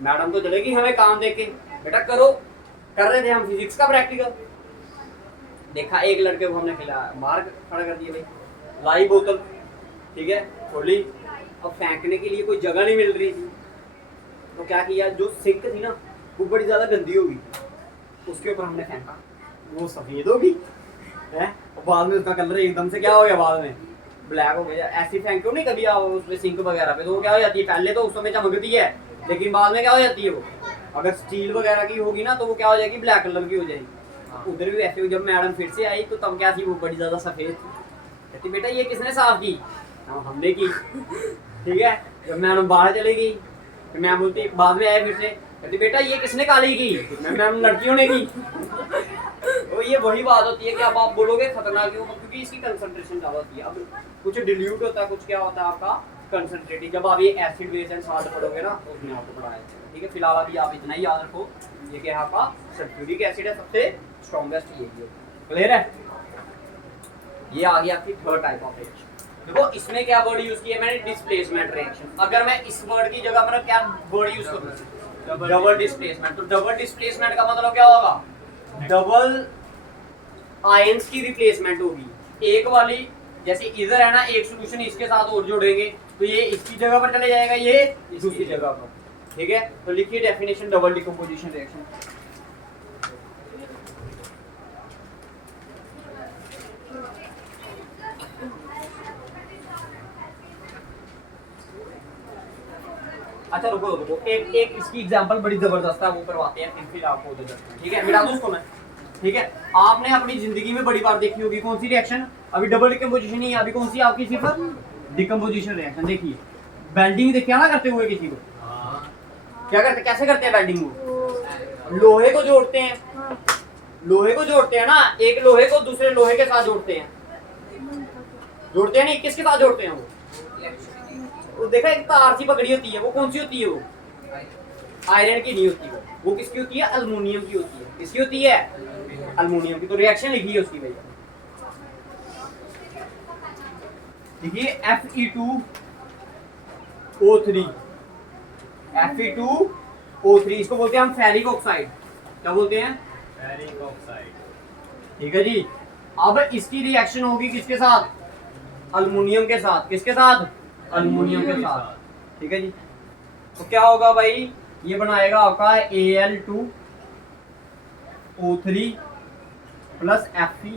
मैडम तो चलेगी हमें काम देके, बेटा करो। कर रहे थे हम फिजिक्स का प्रैक्टिकल, देखा एक लड़के को हमने खिलाया, बाहर खड़ा कर दिया भाई, लाई बोतल, ठीक है, खोली। अब फेंकने के लिए कोई जगह नहीं मिल रही थी, तो क्या किया, जो सिंक थी ना वो बड़ी ज्यादा गंदी होगी, उसके ऊपर हमने फेंका, वो सफेद होगी है, और बाद में उसका कलर एकदम से क्या हो गया, बाद में ब्लैक हो गया। ऐसी फेंको नहीं कभी आप उसमें सिंक वगैरह पे, तो वो क्या हो जाती है, पहले तो उस समय चमकती है, लेकिन बाद में क्या हो जाती है, वो अगर स्टील वगैरह की होगी ना तो वो क्या हो जाएगी, ब्लैक कलर की हो जाएगी। उधर भी वैसे, जब मैडम फिर से आई तो तब क्या थी, वो बड़ी ज्यादा सफेद थी। कहती बेटा ये किसने साफ की? हमने की, ठीक है। जब मैडम बाहर चली गई तो मैम बोलती, बाद में आए फिर से, कहती बेटा ये किसने काली की? मैम लड़कियों ने की। तो ये वही बात होती है कि अब आप बोलोगे खतरनाक क्यों, क्योंकि इसकी कंसंट्रेशन ज्यादा होती है। अब कुछ डिल्यूट होता है, कुछ क्या होता है आपका कंसंट्रेटिव। जब आप ये एसिड बेस एंड सॉल्ट पढ़ोगे ना तो उसमें आपको पढ़ाया जाएगा, ठीक है। फिलहाल अभी आप इतना ही याद रखो, ये क्या है आपका सल्फ्यूरिक एसिड है, सबसे स्ट्रॉन्गेस्ट ये क्लियर है। ये आ गया आपकी थर्ड टाइप ऑफ रिएक्शन। देखो इसमें क्या वर्ड यूज किया मैंने, डिस्प्लेसमेंट रिएक्शन। अगर मैं इस वर्ड की जगह पर क्या वर्ड यूज करूं, डबल डिस्प्लेसमेंट। तो डबल डिस्प्लेसमेंट का मतलब क्या होगा, डबल आयंस की रिप्लेसमेंट होगी। एक वाली जैसे इधर है ना, एक सॉल्यूशन इसके साथ और जोड़ेंगे तो ये इसकी जगह पर चले जाएगा, ये दूसरी जगह पर, ठीक है। तो लिखिए डेफिनेशन डबल डिकम्पोजिशन रिएक्शन। अच्छा रुको, एक इसकी एग्जांपल बड़ी जबरदस्त है, वो करवाते हैं, फिर आपको उधर, ठीक है। मिटा दूं उसको मैं, ठीक है, आपने अपनी जिंदगी में बड़ी बार देखी होगी कौन सी रिएक्शन, अभी डबल डिकम्पोजिशन ही है, अभी कौन सी आपकी सिर्फ डिकम्पोजिशन रिएक्शन। देखिए वेल्डिंग देखिए ना करते हुए किसी को, क्या करते, कैसे करते हैं वेल्डिंग को, लोहे को जोड़ते हैं, लोहे को जोड़ते हैं ना, एक लोहे को दूसरे लोहे के साथ जोड़ते हैं, जोड़ते हैं नहीं, किसके साथ जोड़ते हैं वो देखा एक तार सी पकड़ी होती है, वो कौन सी होती है, वो आयरन की नहीं होती, वो किसकी होती है, अल्युमिनियम की होती है, किसकी होती है, अल्युमिनियम की। तो रिएक्शन लिखी है उसकी भैया, देखिए Fe2O3, Fe2O3 इसको बोलते हैं हम फेरिक ऑक्साइड, क्या बोलते हैं, फेरिक ऑक्साइड, ठीक है जी। अब इसकी रिएक्शन होगी किसके साथ, अल्युमिनियम के साथ, किसके साथ, अल्युमिनियम के साथ, ठीक है जी। तो क्या होगा भाई, ये बनाएगा आपका Al2O3 plus Fe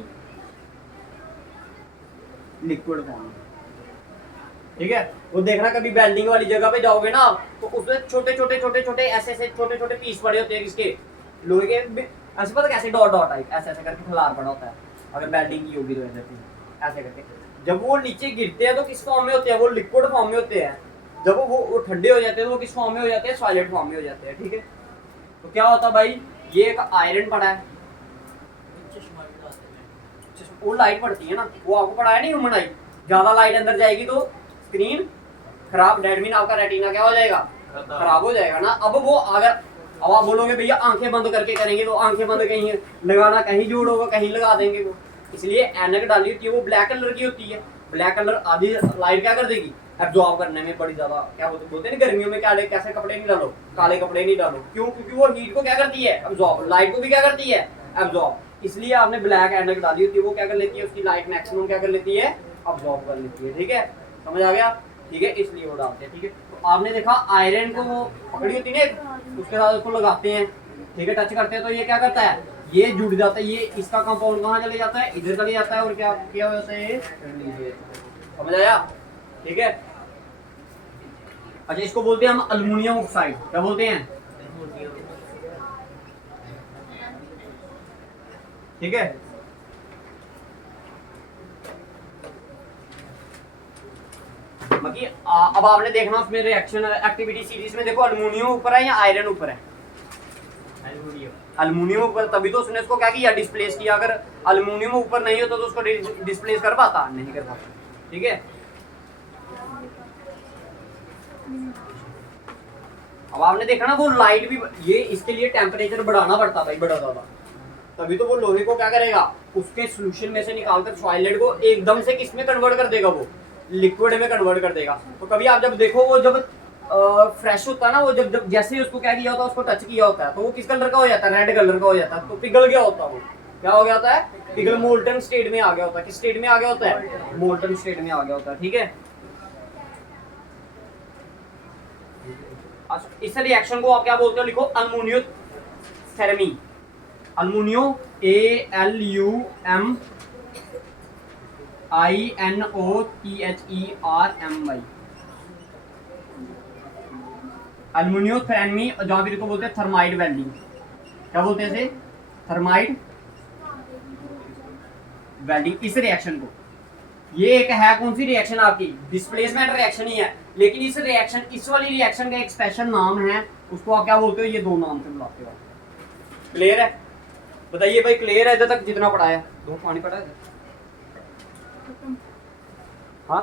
liquid form, ठीक है। वो देखना कभी वेल्डिंग वाली जगह पे जाओगे ना तो उसमें छोटे छोटे ऐसे छोटे छोटे पीस पड़े होते हैं, किसके, लोहे के, ऐसे पता कैसे डॉट डॉट टाइप ऐसे ऐसे करके खिलार पड़ा होता है, अगर वेल्डिंग की होगी तो ऐसे करके, जब वो नीचे गिरते हैं तो किस फॉर्म में होते हैं, वो लिक्विड फॉर्म में होते हैं, जब वो ठंडे हो जाते हैं तो वो किस फॉर्म में हो जाते हैं, सॉलिड फॉर्म में हो जाते हैं, ठीक है। तो क्या होता है भाई, ये एक आयरन पड़ा है, वो लाइट पड़ती है ना, वो आपको पड़ा है नहीं ह्यूमन आई, ज्यादा लाइट अंदर जाएगी तो स्क्रीन खराब, डेट मीन आपका रेटिना क्या हो जाएगा, खराब हो जाएगा ना। अब वो अगर अब आप बोलोगे भैया आंखें बंद करके करेंगे, तो आंखें बंद कहीं लगाना, कहीं जोड़ होगा कहीं लगा देंगे वो, इसलिए ऐनक डाली होती है, वो ब्लैक कलर की होती है, ब्लैक कलर आधी लाइट क्या कर देगी, एब्जॉर्ब करने में बड़ी ज्यादा, क्या बोलते हैं गर्मियों में काले कैसे कपड़े नहीं डालो, काले कपड़े नहीं डालो, क्यों, क्योंकि वो हीट को क्या करती है, एब्जॉर्ब, लाइट को भी क्या करती है, एब्जॉर्ब, इसलिए आपने ब्लैक ऐनक डाली होती है, वो क्या कर लेती है, उसकी लाइट मैक्सिमम क्या कर लेती है, अब्जॉर्ब कर लेती है, ठीक है, समझ आ गया, ठीक है, इसलिए वो डालते हैं, ठीक है। तो आपने देखा आयरन को वो पकड़ी होती है ना, उसके साथ उसको लगाते हैं, ठीक है, टच करते हैं तो ये क्या करता है, ये जुड़ जाता है, ये इसका कंपाउंड कहाँ चले जाता है, इधर चले जाता है, और क्या क्या होता है, समझ आया, ठीक है। अच्छा, इसको बोलते हैं हम अल्युमिनियम ऑक्साइड, क्या बोलते हैं, ठीक है। बाकी अब आपने देखना उसमें रिएक्शन एक्टिविटी सीरीज में, देखो अल्युमिनियम ऊपर है या आयरन ऊपर है, अल्युमिनियम ऊपर, तभी तो उसने उसको क्या किया, डिस्प्लेस किया, अगर अल्युमिनियम ऊपर नहीं होता तो उसको डिस्प्लेस कर पाता, नहीं कर पाता, ठीक है। अब आपने देखा ना वो लाइट भी, ये इसके लिए टेम्परेचर बढ़ाना पड़ता भाई, बड़ा ज्यादा, तभी तो वो लोहे को क्या करेगा, उसके सोल्यूशन में से निकालकर सॉलिड को एकदम से किस में कन्वर्ट कर देगा, वो लिक्विड में कन्वर्ट कर देगा। तो कभी आप जब देखो वो जब फ्रेश होता है ना, वो जब जैसे उसको क्या किया होता है, उसको टच किया होता है, तो वो किस कलर का हो जाता है, रेड कलर का हो जाता है, तो पिघल गया होता है, वो क्या हो गया होता है, पिघल, मोल्टन स्टेट में आ गया होता है, किस स्टेट में आ गया होता है, मोल्टन स्टेट में आ गया होता है, ठीक है। इस रिएक्शन को आप क्या बोलते हो, लिखो अल्युमिनियो थेरेमी, अल्युमिनियो ALUMINOTHERMY, अल्युमिनियो थेरेमी, जहां भी इसको बोलते हैं थर्माइड वेल्डिंग, क्या बोलते हैं इसे, थर्माइड वेल्डिंग, इस रिएक्शन को। ये एक है कौन सी रिएक्शन आपकी, डिस्प्लेसमेंट रिएक्शन ही है, लेकिन इस रिएक्शन, इस वाली रिएक्शन का एक स्पेशल नाम है, उसको आप क्या बोलते हो, ये दो नाम से बुलाते हो। क्लियर है, बताइए भाई, क्लियर है इधर तक जितना पढ़ा है, दो पानी पढ़ा है, हाँ